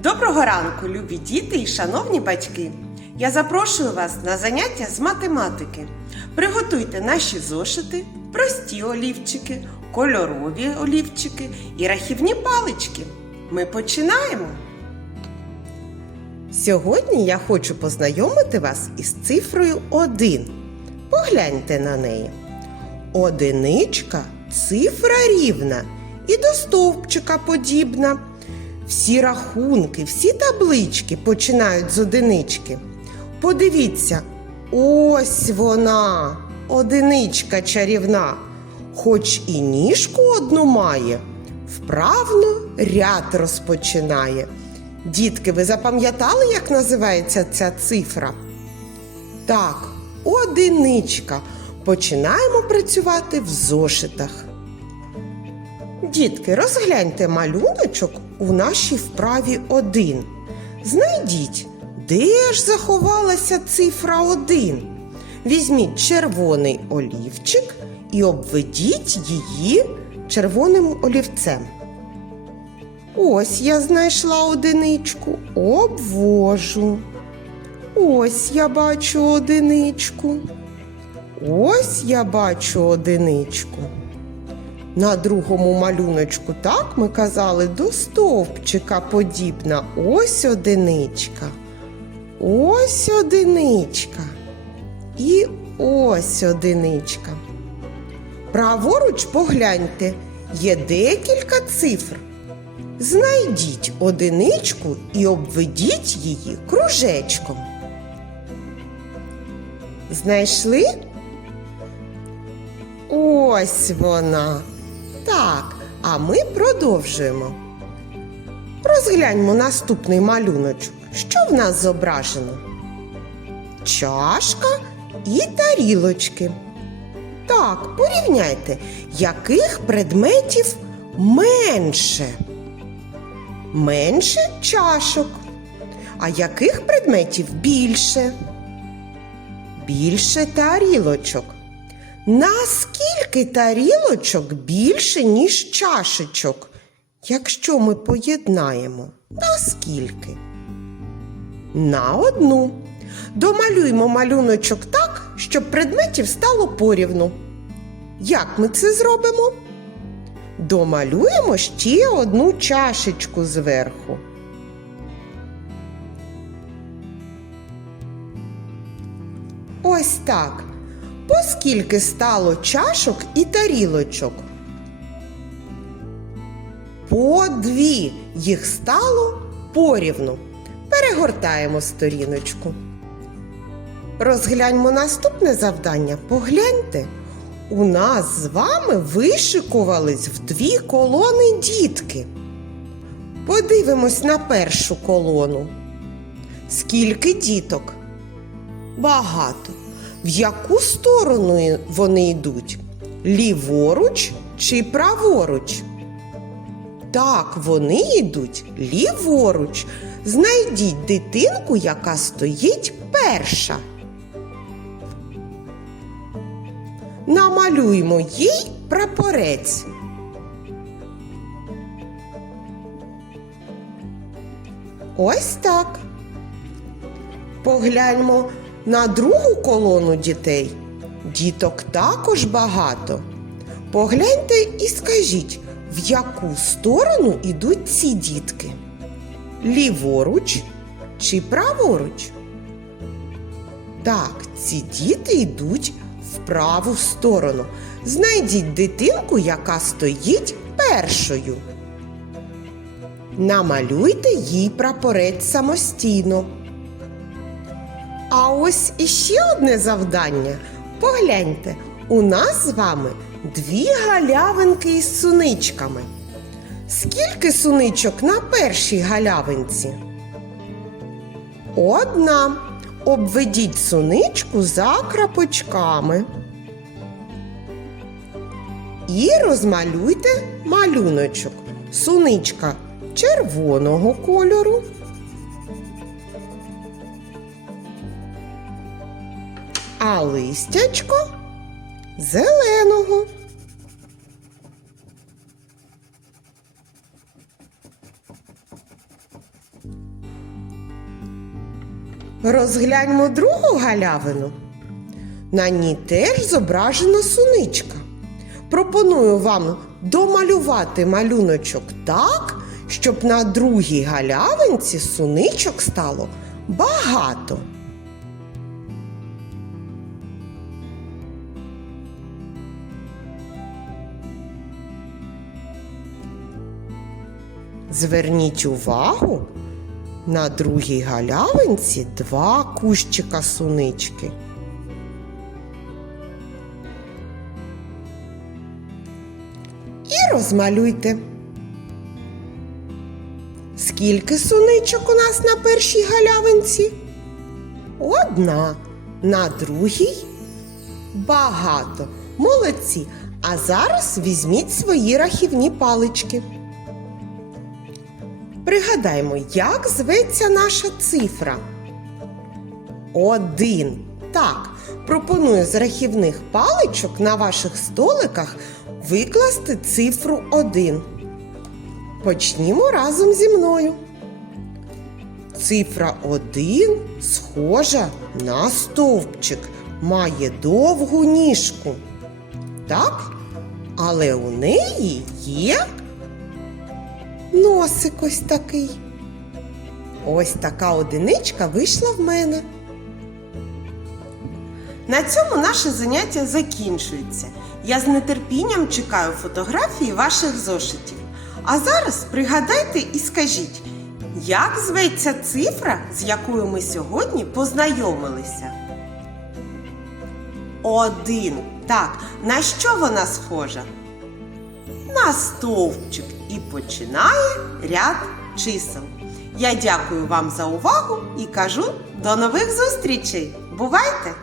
Доброго ранку, любі діти і шановні батьки! Я запрошую вас на заняття з математики. Приготуйте наші зошити, прості олівчики, кольорові олівчики і рахівні палички. Ми починаємо. Сьогодні я хочу познайомити вас із цифрою 1. Погляньте на неї. Одиничка цифра рівна і до стовпчика подібна. Всі рахунки, всі таблички починають з одинички. Подивіться, ось вона, одиничка чарівна, хоч і ніжку одну має, вправно ряд розпочинає. Дітки, ви запам'ятали, як називається ця цифра? Так, одиничка. Починаємо працювати в зошитах. Дітки, розгляньте малюночок у нашій вправі 1. Знайдіть, де ж заховалася цифра 1. Візьміть червоний олівчик і обведіть її червоним олівцем. Ось я знайшла одиничку, обвожу. Ось я бачу одиничку. Ось я бачу одиничку. На другому малюночку, так ми казали, до стовпчика подібна. Ось одиничка. Ось одиничка. І ось одиничка. Праворуч погляньте, є декілька цифр. Знайдіть одиничку і обведіть її кружечком. Знайшли? Ось вона. Так, а ми продовжуємо. Розгляньмо наступний малюночок. Що в нас зображено? Чашка і тарілочки. Так, порівняйте, яких предметів менше. Менше чашок. А яких предметів більше? Більше тарілочок. Наскільки тарілочок більше, ніж чашечок, якщо ми поєднаємо? Наскільки? На одну. Домалюємо малюночок так, щоб предметів стало порівну. Як ми це зробимо? Домалюємо ще одну чашечку зверху. Ось так. Поскільки стало чашок і тарілочок? По дві їх стало порівну. Перегортаємо сторіночку. Розгляньмо наступне завдання. Погляньте. У нас з вами вишикувались в дві колони дітки. Подивимось на першу колону. Скільки діток? Багато. В яку сторону вони йдуть? Ліворуч чи праворуч? Так, вони йдуть ліворуч. Знайдіть дитинку, яка стоїть перша. Намалюймо їй прапорець. Ось так. Погляньмо на другу колону дітей. Діток також багато. Погляньте і скажіть, в яку сторону йдуть ці дітки? Ліворуч чи праворуч? Так, ці діти йдуть в праву сторону. Знайдіть дитинку, яка стоїть першою. Намалюйте їй прапорець самостійно. А ось іще одне завдання. Погляньте, у нас з вами дві галявинки із суничками. Скільки суничок на першій галявинці? Одна. Обведіть суничку за крапочками. І розмалюйте малюночок. Суничка червоного кольору. А листячко зеленого. Розгляньмо другу галявину. На ній теж зображена суничка. Пропоную вам домалювати малюночок так, щоб на другій галявинці суничок стало багато. Зверніть увагу, на другій галявинці два кущика сунички. І розмалюйте. Скільки суничок у нас на першій галявинці? Одна. На другій багато. Молодці. А зараз візьміть свої рахівні палички. Пригадаймо, як зветься наша цифра. Один. Так, пропоную з рахівних паличок на ваших столиках викласти цифру один. Почнімо разом зі мною. Цифра 1 схожа на стовпчик, має довгу ніжку. Так? Але у неї є носик ось такий. Ось така одиничка вийшла в мене. На цьому наше заняття закінчується. Я з нетерпінням чекаю фотографії ваших зошитів. А зараз пригадайте і скажіть, як зветься цифра, з якою ми сьогодні познайомилися? Один. Так, на що вона схожа? На стовпчик і починає ряд чисел. Я дякую вам за увагу і кажу до нових зустрічей. Бувайте!